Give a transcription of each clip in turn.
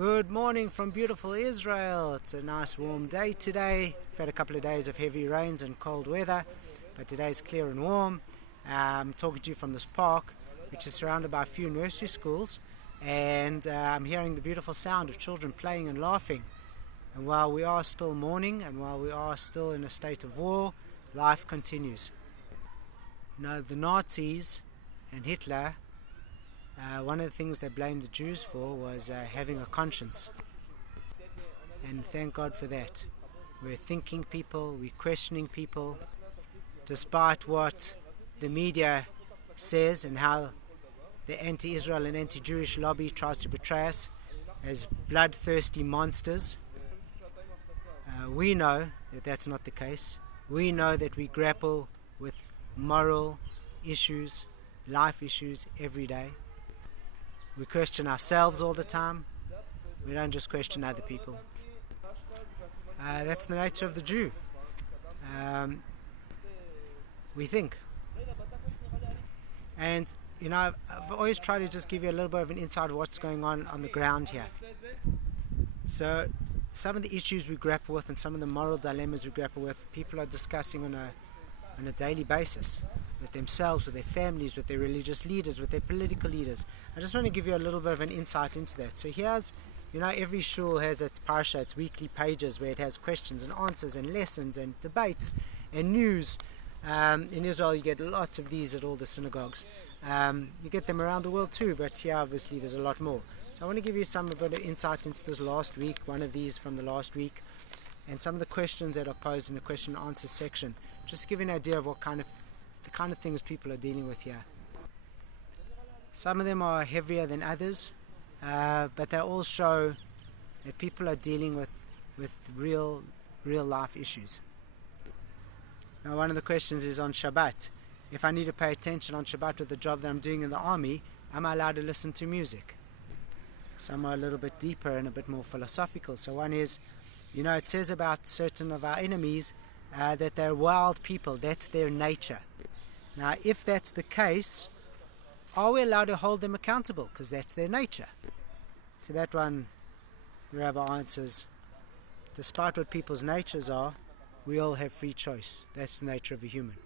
Good morning from beautiful Israel. It's a nice warm day today. We've had a couple of days of heavy rains and cold weather, but today's clear and warm. I'm talking to you from this park, which is surrounded by a few nursery schools, and I'm hearing the beautiful sound of children playing and laughing. And while we are still mourning and while we are still in a state of war, life continues. You know, the Nazis and Hitler, one of the things they blamed the Jews for was having a conscience. And thank God for that. We're thinking people, we're questioning people, despite what the media says and how the anti-Israel and anti-Jewish lobby tries to portray us as bloodthirsty monsters. We know that that's not the case. We know that we grapple with moral issues, life issues every day. We question ourselves all the time. We don't just question other people. That's the nature of the Jew. We think. And, you know, I've always tried to just give you a little bit of an insight of what's going on the ground here. So, some of the issues we grapple with and some of the moral dilemmas we grapple with, people are discussing on a daily basis, with themselves, with their families, with their religious leaders, with their political leaders. I just want to give you a little bit of an insight into that. So here's, you know, every shul has its parsha, its weekly pages where it has questions and answers and lessons and debates and news. In Israel you get lots of these at all the synagogues. You get them around the world too, but here obviously there's a lot more. So I want to give you a bit of insight into this last week, one of these from the last week, and some of the questions that are posed in the question and answer section, just to give you an idea of the kind of things people are dealing with here. Some of them are heavier than others, but they all show that people are dealing with real life issues. Now, one of the questions is on Shabbat. If I need to pay attention on Shabbat with the job that I'm doing in the army, am I allowed to listen to music? Some are a little bit deeper and a bit more philosophical. So one is, you know, it says about certain of our enemies that they're wild people. That's their nature. Now, if that's the case, are we allowed to hold them accountable? Because that's their nature. To that one, the rabbi answers, despite what people's natures are, we all have free choice. That's the nature of a human.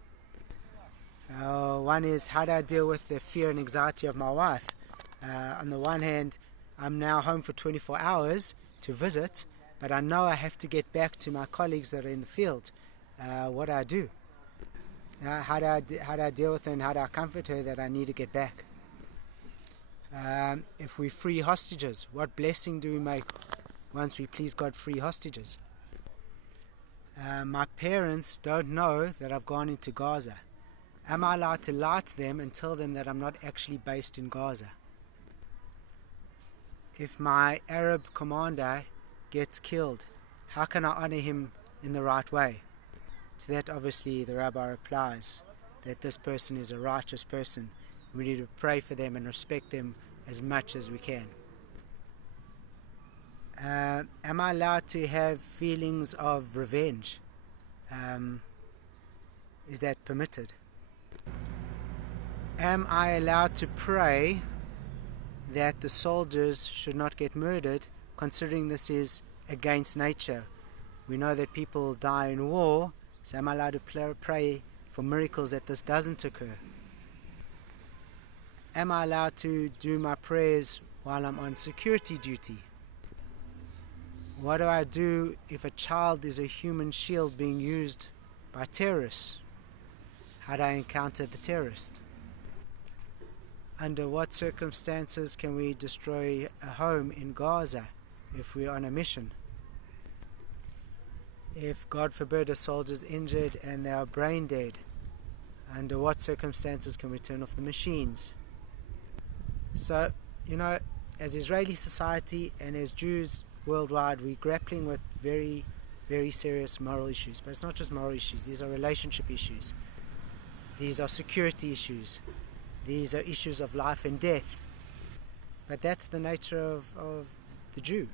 One is, how do I deal with the fear and anxiety of my wife? On the one hand, I'm now home for 24 hours to visit, but I know I have to get back to my colleagues that are in the field. What do I do? How do I deal with her, and how do I comfort her that I need to get back? If we free hostages, what blessing do we make once we please God free hostages? My parents don't know that I've gone into Gaza. Am I allowed to lie to them and tell them that I'm not actually based in Gaza? If my Arab commander gets killed, how can I honor him in the right way? To that, obviously, the rabbi replies that this person is a righteous person, and we need to pray for them and respect them as much as we can. Am I allowed to have feelings of revenge? Is that permitted? Am I allowed to pray that the soldiers should not get murdered, considering this is against nature? We know that people die in war, so am I allowed to pray for miracles that this doesn't occur? Am I allowed to do my prayers while I'm on security duty? What do I do if a child is a human shield being used by terrorists? How do I encounter the terrorist? Under what circumstances can we destroy a home in Gaza if we're on a mission? If, God forbid, a soldier's injured and they are brain dead, under what circumstances can we turn off the machines? So, you know, as Israeli society and as Jews worldwide, we're grappling with very, very serious moral issues. But it's not just moral issues. These are relationship issues. These are security issues. These are issues of life and death. But that's the nature of the Jew.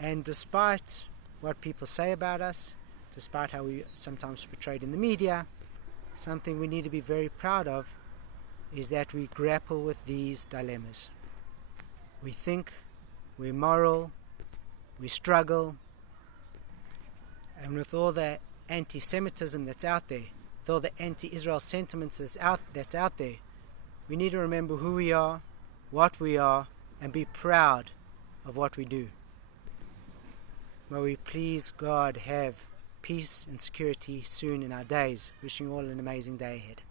And despite what people say about us, despite how we sometimes portrayed in the media, something we need to be very proud of is that we grapple with these dilemmas. We think, we're moral, we struggle, and with all the anti-Semitism that's out there, with all the anti-Israel sentiments that's out there, we need to remember who we are, what we are, and be proud of what we do. May we please God have peace and security soon in our days. Wishing you all an amazing day ahead.